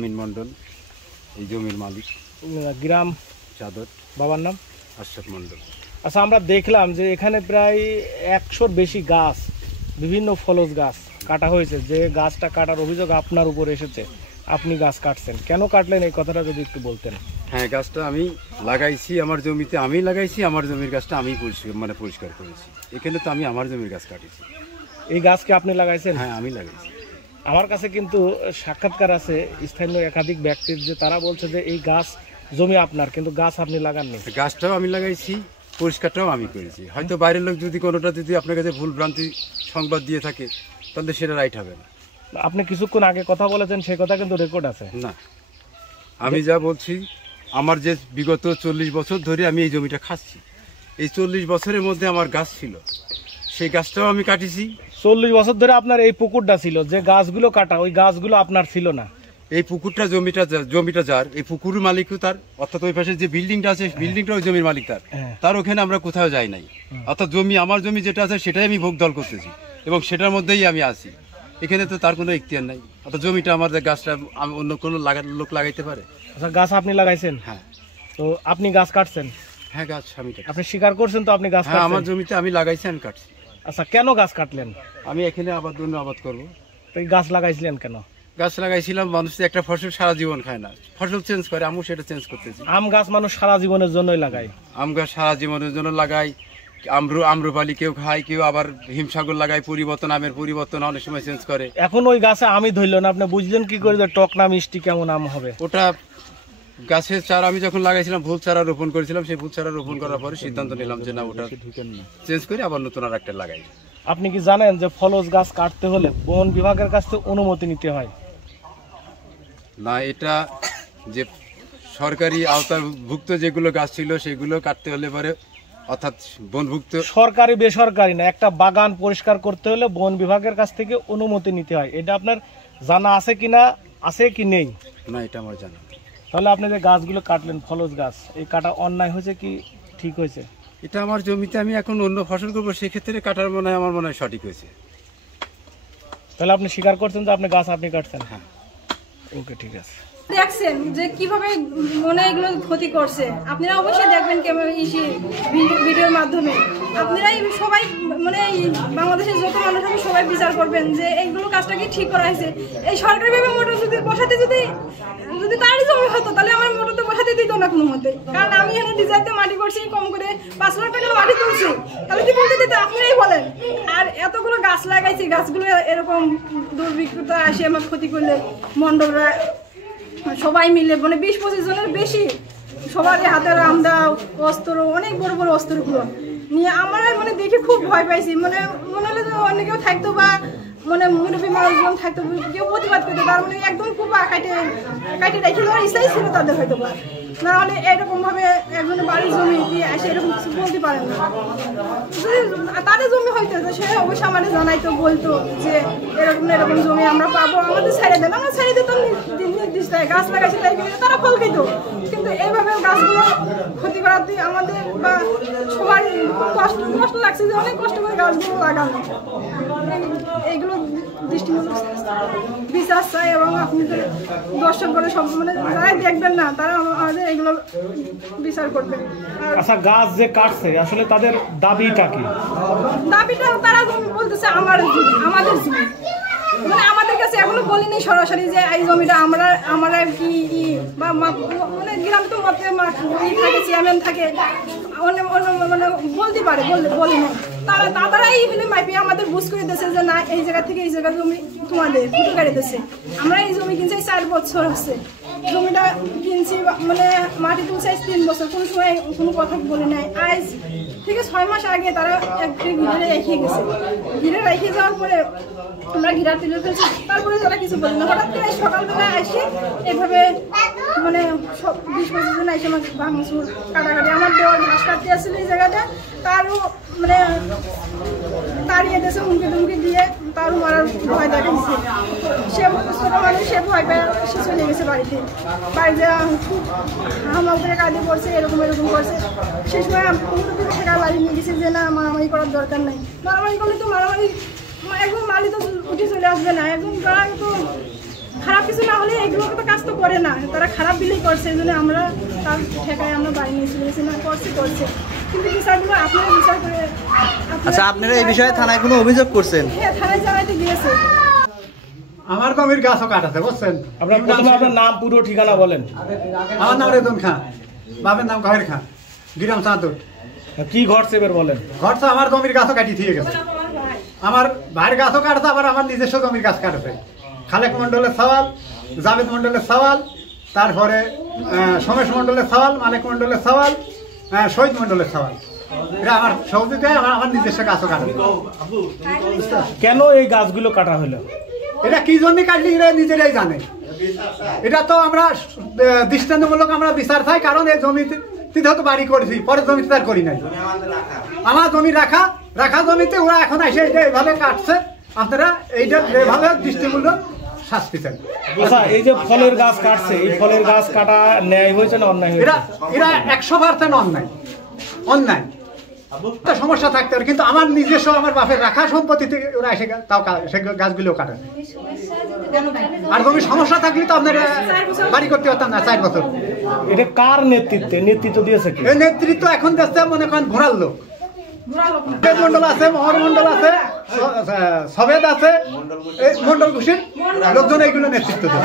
আমিন মন্ডল এই জমির মালিক। গ্রাম চাদর। বাবার নাম আশরাফ মন্ডল। আচ্ছা, আমরা দেখলাম যে এখানে প্রায় 100-র বেশি গাছ, বিভিন্ন ফলজ গাছ কাটা হয়েছে। যে গাছটা কাটার অভিযোগ আপনার উপর এসেছে, আপনি গাছ কাটছেন, কেন কাটলেন এই কথাটা যদি একটু বলতেন। হ্যাঁ, গাছটা আমি লাগাইছি আমার জমিতে, আমি লাগাইছি। আমার জমির গাছটা আমি পরিষ্কার করেছি। এখানে তো আমি আমার জমির গাছ কাটিছি। এই গাছকে আপনি লাগাইছেন? হ্যাঁ, আমি লাগাইছি। আমার কাছে কিন্তু সাক্ষাৎকার আছে স্থানীয় একাধিক ব্যক্তির, যে তারা বলছে যে এই গাছ জমি আপনার, কিন্তু গাছ আপনি লাগাননি। গাছটাও আমি লাগাইছি, পরিষ্কারটাও আমি করেছি। হয়তো বাইরের লোক যদি কোনোটা যদি আপনার কাছে ভুল ভ্রান্তি সংবাদ দিয়ে থাকে, তাহলে সেটা রাইট হবে না। আপনি কিছুক্ষণ আগে কথা বলেছেন, সেই কথা কিন্তু রেকর্ড আছে। না, আমি যা বলছি, আমার যে বিগত 40 বছর ধরে আমি এই জমিটা খাচ্ছি, এই 40 বছরের মধ্যে আমার গাছ ছিল, সেই গাছটাও আমি কাটিছি। 40 বছর ধরে আপনার এই পুকুরটা ছিল, যে গাছগুলো কাটা, ওই গাছগুলো আপনার ছিল না। এই পুকুরটা জমিটা যার, এই পুকুরের মালিকও তার, অর্থাৎ ওই পাশে যে বিল্ডিংটা আছে, বিল্ডিংটা ওই জমির মালিক তার ওখানে আমরা কোথাও যাই নাই। অর্থাৎ জমি, আমার জমি যেটা আছে সেটাই আমি ভোগ দল করতেছি এবং সেটার মধ্যেই আমি আছি। এখানে তো তার কোনো ইখতিয়ার নাই। অর্থাৎ জমিটা আমার, গাছটা অন্য কোনো লোক লাগাইতে পারে। আচ্ছা, গাছ আপনি লাগাইছেন? হ্যাঁ। তো আপনি গাছ কাটছেন? হ্যাঁ, গাছ আমি কাটছি। আপনি স্বীকার করছেন তো আপনি গাছ কাটছেন? আমার জমিতে আমি লাগাইছি, আমি কাটছি। আচ্ছা, কেন গাছ কাটলেন? আমি এখানে আবাদ করবো। তো এই গাছ লাগাইছিলেন কেন? গাছ লাগাইছিলাম, মানুষ একটা ফসল সারা জীবন খায় না, ফসল চেঞ্জ করে, আমি সেটা চেঞ্জ করতেছি। আম গাছ মানুষ সারা জীবনের জন্যই লাগায়। আম গাছ সারা জীবনের জন্য লাগায়। আম্রপালি কেউ খায়, কেউ আবার হিমসাগর লাগায়, আমের পরিবর্তন অনেক সময় চেঞ্জ করে। এখন ওই গাছে আমি ধরল না, আপনি বুঝলেন কি করে যে টক না মিষ্টি কেমন আম হবে? ওটা গাছের চারা আমি যখন লাগাইছিলাম, ভুল চারা রোপণ করেছিলাম। সেই ভুল চারা রোপণ করার পরে সিদ্ধান্ত নিলাম যে না, ওটা চেঞ্জ করে আবার নতুন আর একটা লাগাই। আপনি কি জানেন যে ফলজ গাছ কাটতে হলে বন বিভাগের কাছ থেকে অনুমতি নিতে হয়? না, এটা যে সরকারি আওতাভুক্ত যেগুলো গাছ ছিল সেগুলো কাটতে হলে পরে, অর্থাৎ বনভুক্ত, সরকারি বেসরকারি না, একটা বাগান পরিষ্কার করতে হলে বন বিভাগের কাছ থেকে অনুমতি নিতে হয়। এটা আপনার জানা আছে কিনা, আছে কি নেই? না, এটা আমার জানা। তাহলে আপনি যে গাছগুলো কাটলেন, ফলজ গাছ, এই কাটা অন্যায় হয়েছে কি ঠিক হয়েছে? এটা আমার জমিতে আমি এখন অন্য ফসল করবো, সেক্ষেত্রে কাটার আমার মনে হয় সঠিক হয়েছে। তাহলে আপনি স্বীকার করছেন যে আপনি গাছ আপনি কাটছেন? হ্যাঁ। ওকে, ঠিক আছে। দেখছেন যে কিভাবে মনে এগুলো ক্ষতি করছে, আপনারা অবশ্যই দেখবেন ভিডিওর মাধ্যমে। আপনারাই সবাই, মানে বাংলাদেশের যত মানুষ আছে সবাই বিচার করবেন যে এইগুলো কাজটা কি ঠিক করা হয়েছে। এই সরকারিভাবে মোটর যদি বসাতে, যদি তারই জমি হতো, তাহলে আমার মোটর তো বসাতে দিত না কোনো মতে। কারণ আমি এখানে ডিজাইনতে মাটি করছি, কম করে 5 লাখ টাকার মাটি তুলছি, তাহলে কি বলতে দিতে? আপনারাই বলেন। আর এতগুলো গাছ লাগাইছি, গাছগুলো এরকম দুর্ভিক্ষতা আসে আমার ক্ষতি করলে, মন্ডলরা সবাই মিলে, মানে 20-25 জনের বেশি, সবারই হাতের আমদা অস্ত্র, অনেক বড় বড় অস্ত্রগুলো নিয়ে আমার মানে দেখে খুব ভয় পাইছি। মনে হলো যে অন্য কেউ থাকতো, বা মানে মুরব্বী মানুষজন থাকতো, কেউ প্রতিবাদ করতো, তার মানে একদম খুব কাটে রেখে দেওয়ার ইচ্ছাই ছিল তাদের হয়তো। না হলে এরকম ভাবে একজনের বাড়ির জমি দিয়ে আসে এরকম কিছু বলতে পারেন না। যদি তাদের জমি হইতো, সে অবশ্যই আমাদের জানাইতো, বলতো যে এরকম এরকম জমি আমরা পাবো, আমাদের ছেড়ে দেন, আমরা ছেড়ে দিতাম নির্দিষ্ট গাছ লাগাইছে, তাই তারা ফল খেত। কিন্তু এইভাবে গাছগুলো ক্ষতি করাতে আমাদের বা সবাই কষ্ট লাগছে, যে অনেক কষ্ট করে গাছগুলো লাগানো। এইগুলো দৃষ্টিমূলক বিচার চাই, এবং আপনাদের দর্শক করে সব, মানে যারাই দেখবেন না, তারা আমাদের এগুলো বিচার করবেন। আচ্ছা, গাছ যে কাটছে আসলে তাদের দাবিটা কি? দাবিটা তারা বলতেছে আমাদের জমি, মানে আমাদের কাছে এখনো বলিনি সরাসরি যে এই জমিটা আমরা কি বা মানে গ্রাম তো মতে থাকে, চেয়ারম্যান থাকে, মানে বলতে পারে, বলে না। তারাই মাইপে আমাদের বুঝ করে দিয়েছে যে না, এই জায়গা থেকে এই জায়গা জমি তোমাদের ফুটো গাড়ি দিয়েছে। আমরা এই জমি কিনছি 4 বছর হচ্ছে, জমিটা কিনছি, মানে মাটি তুলছে 3 বছর, কোনো সময় কোনো কথা বলে নাই। আজ থেকে 6 মাস আগে তারা ঘিরে রেখে গেছে। ঘিরে রেখে যাওয়ার পরে আমরা ঘিরা তুলে ফেলছি, তারপরে তারা কিছু বলে না। হঠাৎ করে সকালবেলা এসে এভাবে মানে 20-25 জন এসে আমার ভাঙচুর, কাটাকাটি, আমার দেওয়ার ঘাস কাটতে আসছিল এই জায়গাটা, তারও মানে তাড়িয়ে দিয়েছে, হুমকি দিয়ে, তারও মারার ভয় দেখাইছে। সে ছোটো মানুষ, সে ভয় পেয়ে সে চলে গেছে বাড়িতে খুব হামা করে কাঁদে পড়ছে, এরকম করছে। সেই সময় টাকা বাড়ি নিয়ে গেছে যে না, মারামারি করার দরকার নাই, মারামারি করলে তো একদম মালি তো উঠে চলে আসবে না, একদম তারা তো খারাপ কিছু না হলে এগুলো তো কাজ তো করে না, তারা খারাপ বিলেই করছে, এই জন্য আমরা তার ঠেকায় আমরা বাড়ি নিয়েছি না করছে, কিন্তু বিচারগুলো আপনারা বিচার করে। আচ্ছা, আপনারা এই বিষয়ে থানায় কোনো অভিযোগ করছেন? হ্যাঁ, থানায় জানাইতে গিয়েছে। আমার জমির গাছও কাটাছে, বুঝছেন? আপনার প্রথমে আপনার নাম পুরো ঠিকানা বলেন। আমার নাম রেদন খান, বাপের নাম গহের খান, গ্রাম চাঁদুর। কি ঘটছে এবার বলেন। ঘরটা আমার জমির গাছও কাটি দিয়ে গেছে, আমার ভাইয়ের গাছও কাটছে, আবার আমার নিজস্ব জমির গাছ কাটছে। খালেক মন্ডলের সওয়াল, জাভেদ মন্ডলের সওয়াল, তারপরে সোমেশ মন্ডলের সওয়াল, মালিক মন্ডলের সওয়াল, শহীদ মন্ডলের সওয়াল। এটা আমার সৌদিতে আমার নিজস্ব গাছও কাটবে। কেন এই গাছগুলো কাটা হলো? এটা কি জন্য কাটলি এরা নিজেরাই জানে। এটা তো আমরা দৃষ্টান্তমূলক আমরা বিচার চাই, কারণ এই জমিতে হয়তো বাড়ি করেছি, পরের জমিতে তার করি নাই। আমার জমি রাখা জমিতে ওরা এখন এসে এটা এইভাবে কাটছে, আপনারা এইটা এভাবে দৃষ্টিমূলক শাস্তি চাই। আচ্ছা, এই যে ফলের গাছ কাটছে, এই ফলের গাছ কাটা ন্যায় হয়েছে না অন্যায় হয়েছে? এরা 100% অন্যায়। একটা সমস্যা থাকতে পারে, কিন্তু আমার নিজস্ব আমার বাপের রাখা সম্পত্তিতে ওরা এসে তাও সে গাছগুলো কাটে। আর জমি সমস্যা থাকলে তো আপনার বাড়ি করতে পারতাম না 4 বছর। এটা কার নেতৃত্ব দিয়েছে কি? এই নেতৃত্ব এখন দেখতে মনে করেন ঘোরার লোক। মন্ডল আছে, মোহর মন্ডল আছে, সবেদ আছে, এই মন্ডল ঘোষের লোকজন এইগুলো নেতৃত্ব দেয়।